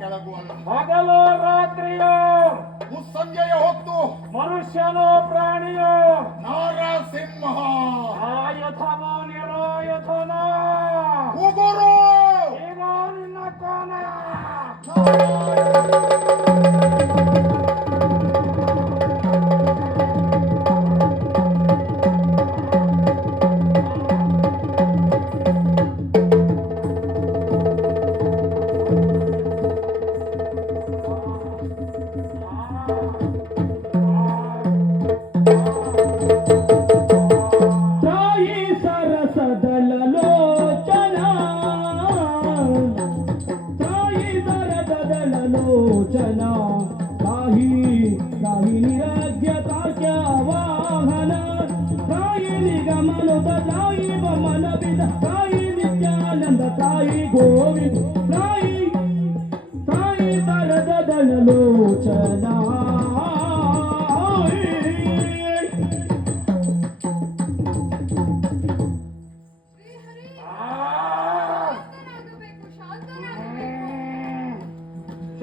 ಕೆಳಗುವನು. ಹಗಲು ರಾತ್ರಿಯೋ ಮುಸ್ಸಂಜೆಯ ಹೊತ್ತು ಮನುಷ್ಯನೋ ಪ್ರಾಣಿಯೋ ನಾರಸಿಂಹ ಆಯುಧವೋ ನಿರಾಯುಧನೋ ಉಗುರು ಈಗ ನಿನ್ನ ಕೋನ. ತಾಯಿ ಸರಸದಲಲೋಚನ ತಾಯಿ ಸರಸದಲಲೋಚನ ತಾಯಿ ತಾಯಿ ನಿರಾಜ್ಯತಾಕ್ಯ ವಾಹನ ತಾಯಿ ನಿಗಮನುದ ತಾಯಿ ಬಮನ ಬಿದ ತಾಯಿ ನಿತ್ಯಾನಂದ ತಾಯಿ ಗೋವಿಂದ ತಾಯಿ ತಾಯಿ ಸರಸದಲಲೋಚನ.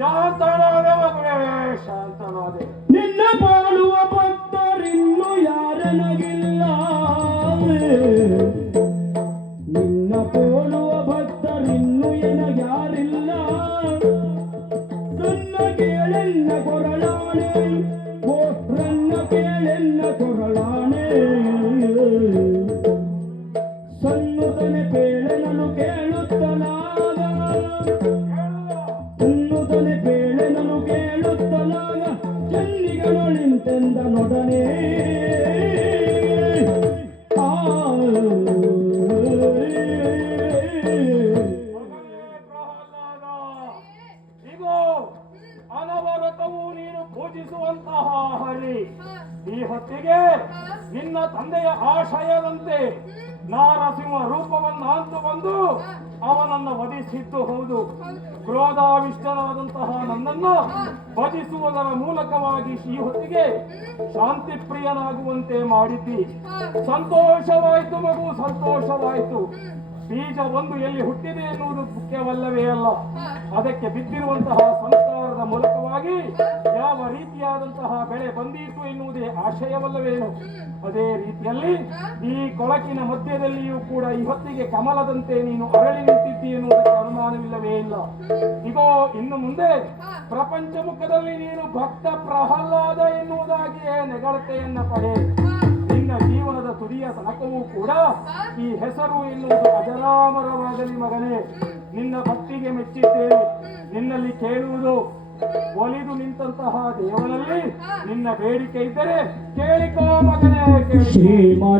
ಶಾಂತನಾದೆ ಮಗುವೆ, ಶಾಂತನಾದೆ. ನಿನ್ನ ಬಾಳುವ ಭಕ್ತರಿನ್ನು ಯಾರನಗಿಲ್ಲ, ನಿನ್ನ ಪೋಲುವ ಭಕ್ತರಿನ್ನು ಎನಗ್ಯಾರಿಲ್ಲ. ನನ್ನ ಕೇಳೆನ್ನ ಕೊರಳಾಣೆ, ಓ ನನ್ನ ಕೇಳೆನ್ನ ಕೊರಳಾಣೆ. ಸನ್ನುತನೆ ಪೇಳನನು ಕೇಳುತ್ತಲಾಗ, ಸನ್ನುತನೆ ಪೇಳನನು ಕೇಳುತ್ತಲಾಗ ಚೆನ್ನಿಗಳು ನಿಂತೆಂದ ನೊಡನೆ. ಪ್ರಹ್ಲಾದ, ಇಗೋ ಅನವರತವು ನೀನು ಪೂಜಿಸುವಂತಹ ಹರಿ. ಈ ಹೊತ್ತಿಗೆ ನಿನ್ನ ತಂದೆಯ ಆಶಯದಂತೆ ನಾರಸಿಂಹ ರೂಪವನ್ನಾಂತು ಬಂದು ಅವನನ್ನು ವಧಿಸಿದ್ದು ಹೌದು. ಕ್ರೋಧಾವಿಷ್ಟನಾದಂತಹ ನನ್ನನ್ನು ವಧಿಸುವುದರ ಮೂಲಕವಾಗಿ ಈ ಹೊತ್ತಿಗೆ ಶಾಂತಿ ಪ್ರಿಯನಾಗುವಂತೆ ಮಾಡಿದ್ದಿ. ಸಂತೋಷವಾಯಿತು ಮಗು, ಸಂತೋಷವಾಯಿತು. ಬೀಜ ಒಂದು ಎಲ್ಲಿ ಹುಟ್ಟಿದೆ ಎನ್ನುವುದು ಮುಖ್ಯವಲ್ಲವೇ ಅಲ್ಲ, ಅದಕ್ಕೆ ಬಿದ್ದಿರುವಂತಹ ಸಂಸ್ಕಾರದ ಮೂಲಕವಾಗಿ ಯಾವ ರೀತಿಯಾದಂತಹ ಬೆಳೆ ಬಂದೀತು ಎನ್ನುವುದೇ ಆಶಯವಲ್ಲವೇನು. ಅದೇ ರೀತಿಯಲ್ಲಿ ಈ ಕೊಳಕಿನ ಮಧ್ಯದಲ್ಲಿಯೂ ಕೂಡ ಈ ಹೊತ್ತಿಗೆ ಕಮಲದಂತೆ ನೀನು ಅರಳಿ ನಿಂತಿದ್ದಿ ಎನ್ನುವುದಕ್ಕೆ ಅನುಮಾನವಿಲ್ಲವೇ ಇಲ್ಲ. ಇಗೋ ಇನ್ನು ಮುಂದೆ ಪ್ರಪಂಚ ಮುಖದಲ್ಲಿ ನೀನು ಭಕ್ತ ಪ್ರಹ್ಲಾದ ಎನ್ನುವುದಾಗಿಯೇ ನೆಗಳತೆಯನ್ನ ಪಡೆ. ನಿನ್ನ ಜೀವನದ ತುದಿಯ ತನಕವೂ ಕೂಡ ಈ ಹೆಸರು ಎನ್ನುವುದು ಅಜರಾಮರವಾಗಲಿ ಮಗನೇ. ನಿನ್ನ ಭಕ್ತಿಗೆ ಮೆಚ್ಚಿದ್ದೇವೆ. ನಿನ್ನಲ್ಲಿ ಕೇಳುವುದು ಒಲಿದು ನಿಂತಹ ದೇವರಲ್ಲಿ ನಿನ್ನ ಬೇಡಿಕೆ ಇದ್ದರೆ ಕೇಳಿಕೋ ಮಗನೇ, ಕೇಳಿಕೋ.